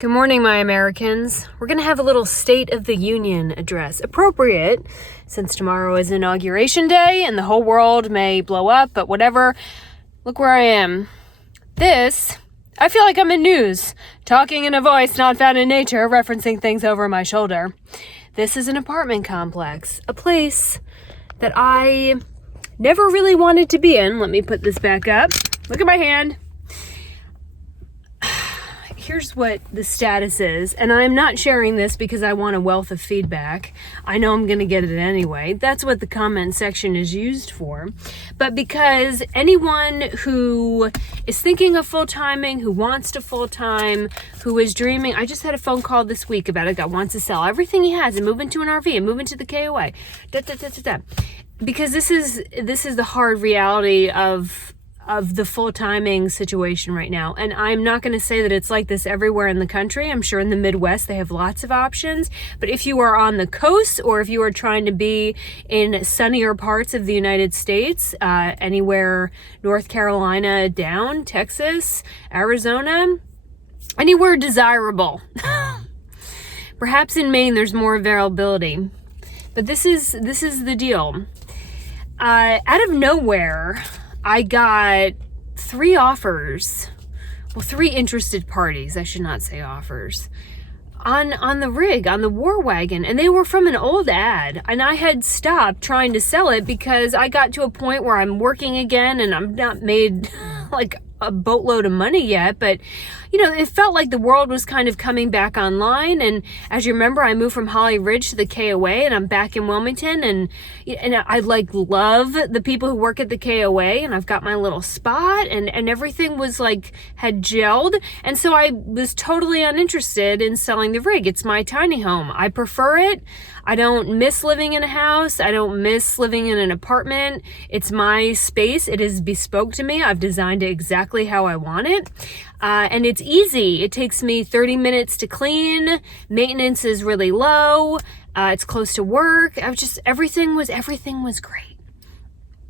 Good morning, my Americans. We're going to have a little State of the Union address. Appropriate, since tomorrow is Inauguration Day and the whole world may blow up, but whatever. Look where I am. I feel like I'm in news, talking in a voice not found in nature, referencing things over my shoulder. This is an apartment complex, a place that I never really wanted to be in. Let me put this back up. Look at my hand. Here's what the status is, and I'm not sharing this because I want a wealth of feedback. I know I'm going to get it anyway. That's what the comment section is used for. But because anyone who is thinking of full-timing, who wants to full-time, who is dreaming, I just had a phone call this week about a guy wants to sell everything he has and move into an RV and move into the KOA. Because this is the hard reality of the full-timing situation right now. And I'm not going to say that it's like this everywhere in the country. I'm sure in the Midwest they have lots of options. But if you are on the coast or if you are trying to be in sunnier parts of the United States, anywhere North Carolina down, Texas, Arizona, anywhere desirable. Perhaps in Maine there's more availability. But this is the deal. Out of nowhere, I got 3 offers, well, 3 interested parties, I should not say offers, on the rig, on the War Wagon, and they were from an old ad, and I had stopped trying to sell it because I got to a point where I'm working again and I'm not made like a boatload of money yet, but you know, it felt like the world was kind of coming back online. And as you remember, I moved from Holly Ridge to the KOA and I'm back in Wilmington, and I love the people who work at the KOA, and I've got my little spot, and everything was had gelled. And so I was totally uninterested in selling the rig. It's my tiny home. I prefer it. I don't miss living in a house. I don't miss living in an apartment. It's my space. It is bespoke to me. I've designed it exactly how I want it. And it's easy. It takes me 30 minutes to clean. Maintenance is really low. It's close to work. Everything was great.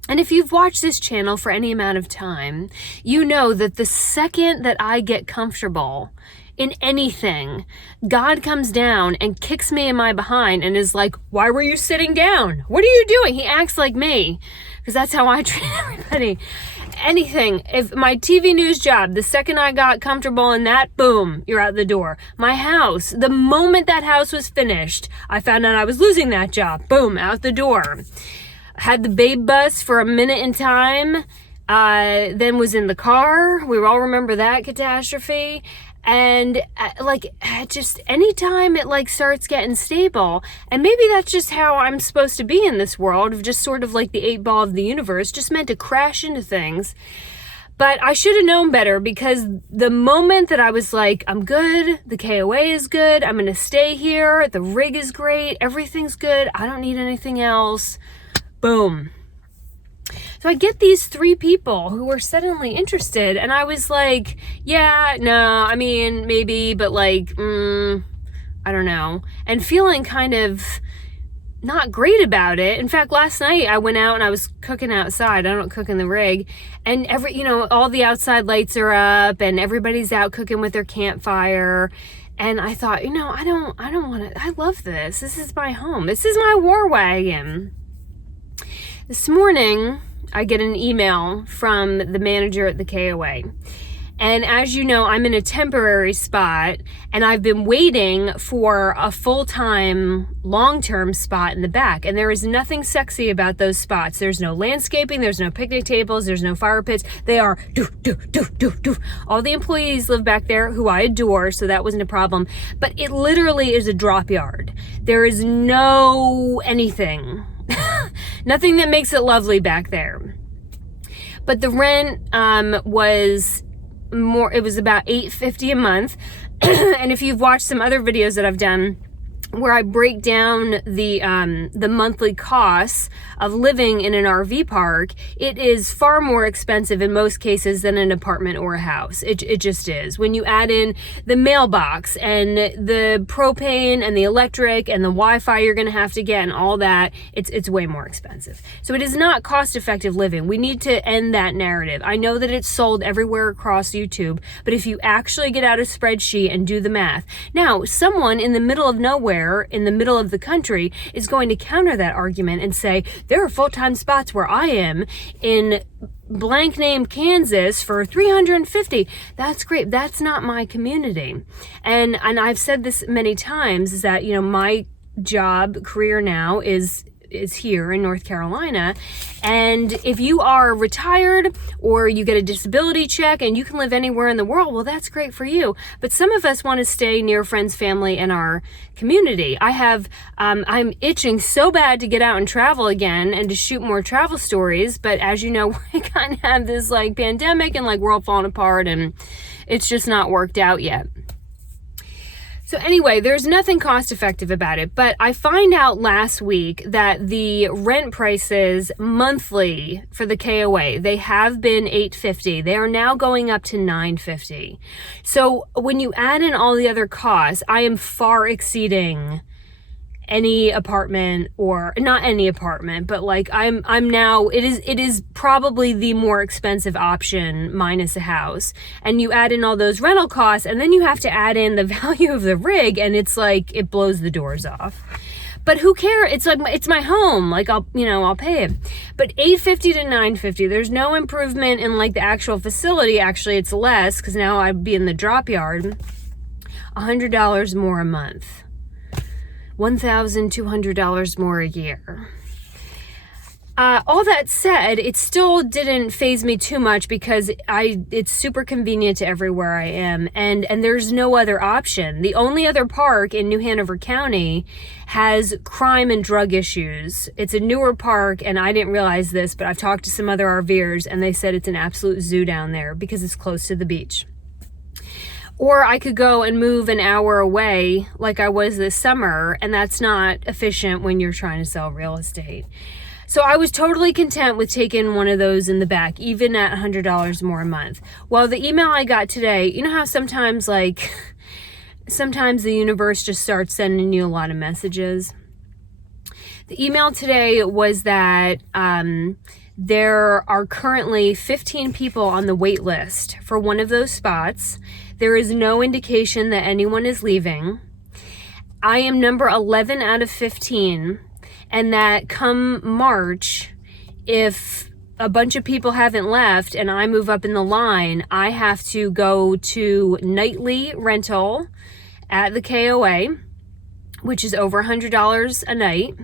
And if you've watched this channel for any amount of time, you know that the second that I get comfortable in anything, God comes down and kicks me in my behind and is like, why were you sitting down? What are you doing? He acts like me, because that's how I treat everybody. Anything, if my TV news job, the second I got comfortable in that, boom, you're out the door. My house, the moment that house was finished, I found out I was losing that job. Boom, out the door. Had the babe bus for a minute in time, then was in the car. We all remember that catastrophe. And just anytime it starts getting stable, and maybe that's just how I'm supposed to be in this world, of just sort of like the 8 ball of the universe, just meant to crash into things. But I should have known better, because the moment that I was like, I'm good, the KOA is good, I'm going to stay here, the rig is great, everything's good, I don't need anything else, boom. So I get these 3 people who are suddenly interested, and I was like, yeah, no, I mean, maybe, but I don't know. And feeling kind of not great about it. In fact, last night I went out and I was cooking outside. I don't cook in the rig. And all the outside lights are up and everybody's out cooking with their campfire. And I thought, I don't want to, I love this. This is my home. This is my War Wagon. This morning, I get an email from the manager at the KOA. And as you know, I'm in a temporary spot, and I've been waiting for a full-time, long-term spot in the back. And there is nothing sexy about those spots. There's no landscaping, there's no picnic tables, there's no fire pits. They are do. All the employees live back there, who I adore, so that wasn't a problem. But it literally is a drop yard. There is no anything. Nothing that makes it lovely back there. But the rent was more, it was about $850 a month. And if you've watched some other videos that I've done, where I break down the monthly costs of living in an RV park, it is far more expensive in most cases than an apartment or a house. It just is. When you add in the mailbox and the propane and the electric and the Wi-Fi you're going to have to get and all that, it's way more expensive. So it is not cost-effective living. We need to end that narrative. I know that it's sold everywhere across YouTube, but if you actually get out a spreadsheet and do the math. Now, someone in the middle of nowhere, in the middle of the country, is going to counter that argument and say, there are full-time spots where I am in blank name Kansas for $350. That's great. That's not my community. And I've said this many times, is that, you know, my job career now is here in North Carolina. And if you are retired or you get a disability check and you can live anywhere in the world, well, that's great for you. But some of us want to stay near friends, family, and our community. I'm itching so bad to get out and travel again and to shoot more travel stories. But as you know, we kind of have this like pandemic and like world falling apart, and it's just not worked out yet. So anyway, there's nothing cost effective about it, but I find out last week that the rent prices monthly for the KOA, they have been $850. They are now going up to $950. So when you add in all the other costs, I am far exceeding any apartment, or not any apartment, but like I'm now, it is probably the more expensive option minus a house. And you add in all those rental costs, and then you have to add in the value of the rig, and it's like, it blows the doors off. But who cares? It's like, it's my home. Like I'll pay it. But $850 to $950, there's no improvement in like the actual facility. Actually, it's less, because now I'd be in the drop yard. $100 more a month. $1,200 more a year. All that said, it still didn't faze me too much, because it's super convenient to everywhere I am, and there's no other option. The only other park in New Hanover County has crime and drug issues. It's a newer park, and I didn't realize this, but I've talked to some other RVers, and they said it's an absolute zoo down there because it's close to the beach. Or I could go and move an hour away like I was this summer, and that's not efficient when you're trying to sell real estate. So I was totally content with taking one of those in the back, even at $100 more a month. Well, the email I got today, you know how sometimes the universe just starts sending you a lot of messages? The email today was that there are currently 15 people on the wait list for one of those spots. There is no indication that anyone is leaving. I am number 11 out of 15, and that come March, if a bunch of people haven't left and I move up in the line, I have to go to nightly rental at the KOA, which is over $100 a night.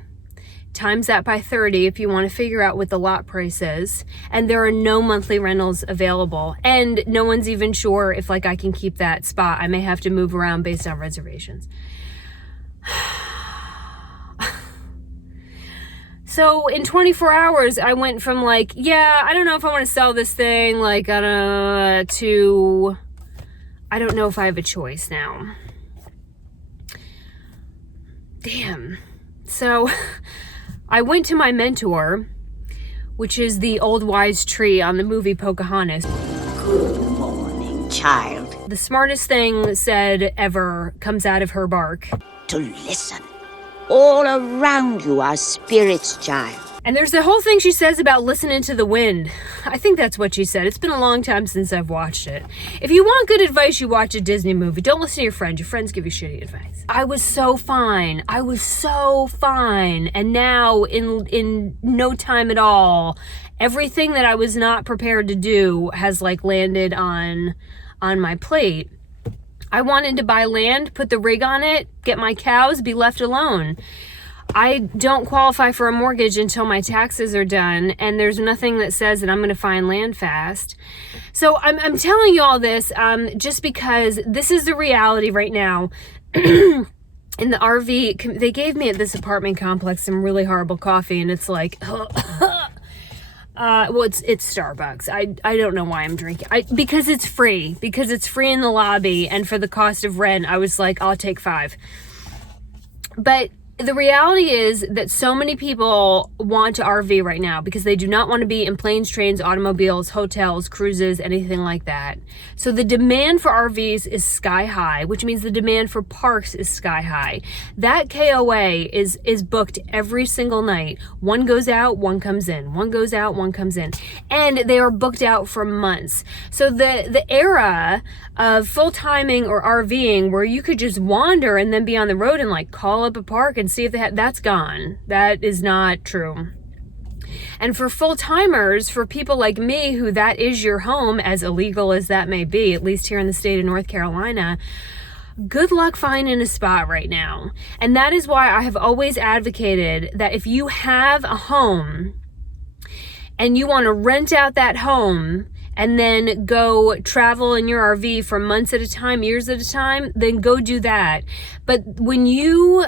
Times that by 30 if you want to figure out what the lot price is. And there are no monthly rentals available. And no one's even sure if like I can keep that spot. I may have to move around based on reservations. So in 24 hours, I went from like, yeah, I don't know if I want to sell this thing, like, to, I don't know if I have a choice now. Damn. So I went to my mentor, which is the old wise tree on the movie Pocahontas. Good morning, child. The smartest thing said ever comes out of her bark. To listen. All around you are spirits, child. And there's the whole thing she says about listening to the wind. I think that's what she said. It's been a long time since I've watched it. If you want good advice, you watch a Disney movie. Don't listen to your friends. Your friends give you shitty advice. I was so fine. And now in no time at all, everything that I was not prepared to do has like landed on my plate. I wanted to buy land, put the rig on it, get my cows, be left alone. I don't qualify for a mortgage until my taxes are done, and there's nothing that says that I'm going to find land fast. So I'm telling you all this just because this is the reality right now. In the RV, they gave me at this apartment complex some really horrible coffee, and it's like, well, it's Starbucks. I don't know why I'm drinking. Because it's free. Because it's free in the lobby, and for the cost of rent, I was like, I'll take 5. But the reality is that so many people want to RV right now because they do not want to be in planes, trains, automobiles, hotels, cruises, anything like that. So the demand for RVs is sky high, which means the demand for parks is sky high. That KOA is booked every single night. One goes out, one comes in. One goes out, one comes in. And they are booked out for months. So the era of full timing or RVing where you could just wander and then be on the road and like call up a park and see if they have, that's gone. That is not true. And for full timers, for people like me who that is your home, as illegal as that may be, at least here in the state of North Carolina, good luck finding a spot right now. And that is why I have always advocated that if you have a home and you want to rent out that home and then go travel in your RV for months at a time, years at a time, then go do that. But when you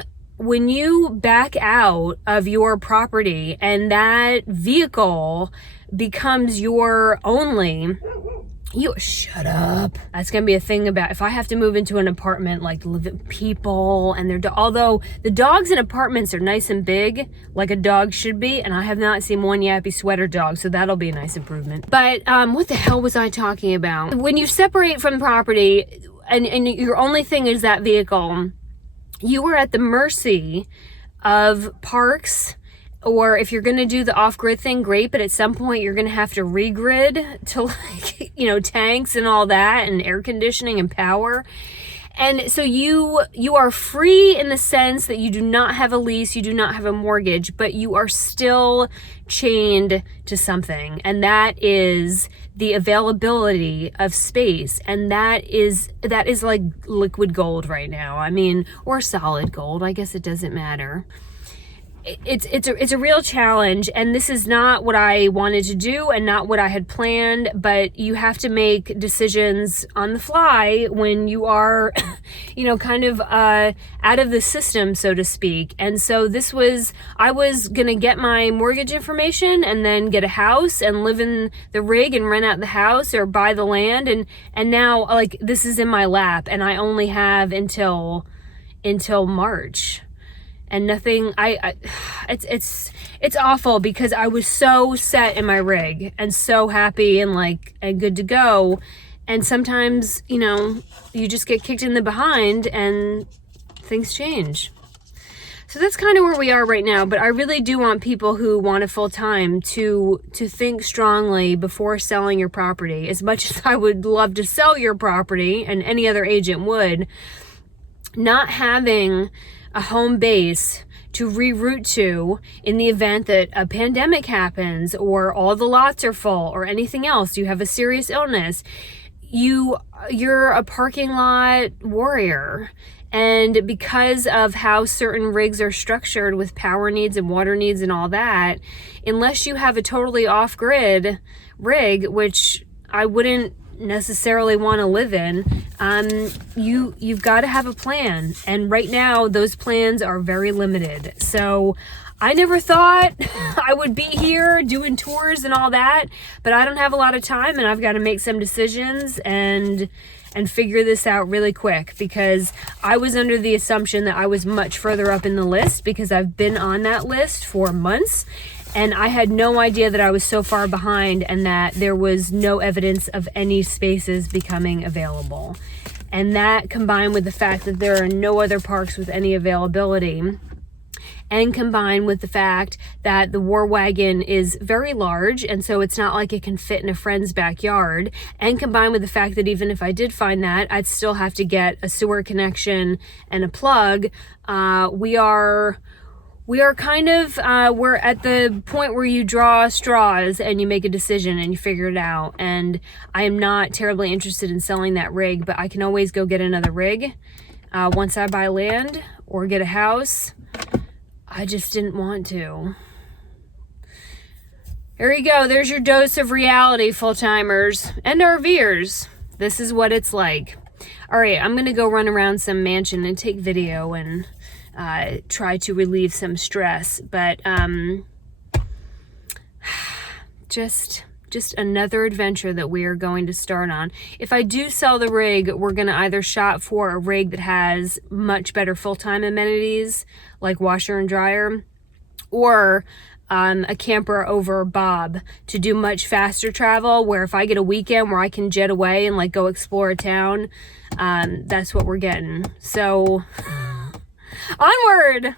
back out of your property and that vehicle becomes your only, you shut up. That's gonna be a thing about if I have to move into an apartment, like people and their although the dogs in apartments are nice and big, like a dog should be, and I have not seen one yappy sweater dog, so that'll be a nice improvement. But what the hell was I talking about? When you separate from property and your only thing is that vehicle, you are at the mercy of parks. Or if you're going to do the off-grid thing, great, but at some point you're going to have to re-grid to like, tanks and all that and air conditioning and power. And so you are free in the sense that you do not have a lease, you do not have a mortgage, but you are still chained to something. And that is the availability of space. And that is like liquid gold right now. I mean, or solid gold. I guess it doesn't matter. It's a real challenge, and this is not what I wanted to do and not what I had planned, but you have to make decisions on the fly when you are, kind of out of the system, so to speak. And so I was going to get my mortgage information and then get a house and live in the rig and rent out the house or buy the land. And now like this is in my lap and I only have until March. And nothing, it's awful because I was so set in my rig and so happy and good to go. And sometimes, you just get kicked in the behind and things change. So that's kind of where we are right now. But I really do want people who want a full time to think strongly before selling your property. As much as I would love to sell your property, and any other agent would, not having a home base to reroute to in the event that a pandemic happens or all the lots are full or anything else, you have a serious illness, you're a parking lot warrior. And because of how certain rigs are structured with power needs and water needs and all that, unless you have a totally off-grid rig, which I wouldn't necessarily want to live in, you've got to have a plan. And right now those plans are very limited. So I never thought I would be here doing tours and all that, but I don't have a lot of time and I've got to make some decisions and figure this out really quick, because I was under the assumption that I was much further up in the list because I've been on that list for months. And I had no idea that I was so far behind and that there was no evidence of any spaces becoming available. And that, combined with the fact that there are no other parks with any availability, and combined with the fact that the War Wagon is very large, and so it's not like it can fit in a friend's backyard, and combined with the fact that even if I did find that, I'd still have to get a sewer connection and a plug, we are kind of, we're at the point where you draw straws and you make a decision and you figure it out. And I am not terribly interested in selling that rig, but I can always go get another rig once I buy land or get a house. I just didn't want to. There you go. There's your dose of reality, full-timers and RVers. This is what it's like. All right, I'm going to go run around some mansion and take video and try to relieve some stress, but just just another adventure that we are going to start on. If I do sell the rig, we're going to either shop for a rig that has much better full-time amenities, like washer and dryer, or a camper over Bob to do much faster travel, where if I get a weekend where I can jet away and like go explore a town, that's what we're getting. So onward!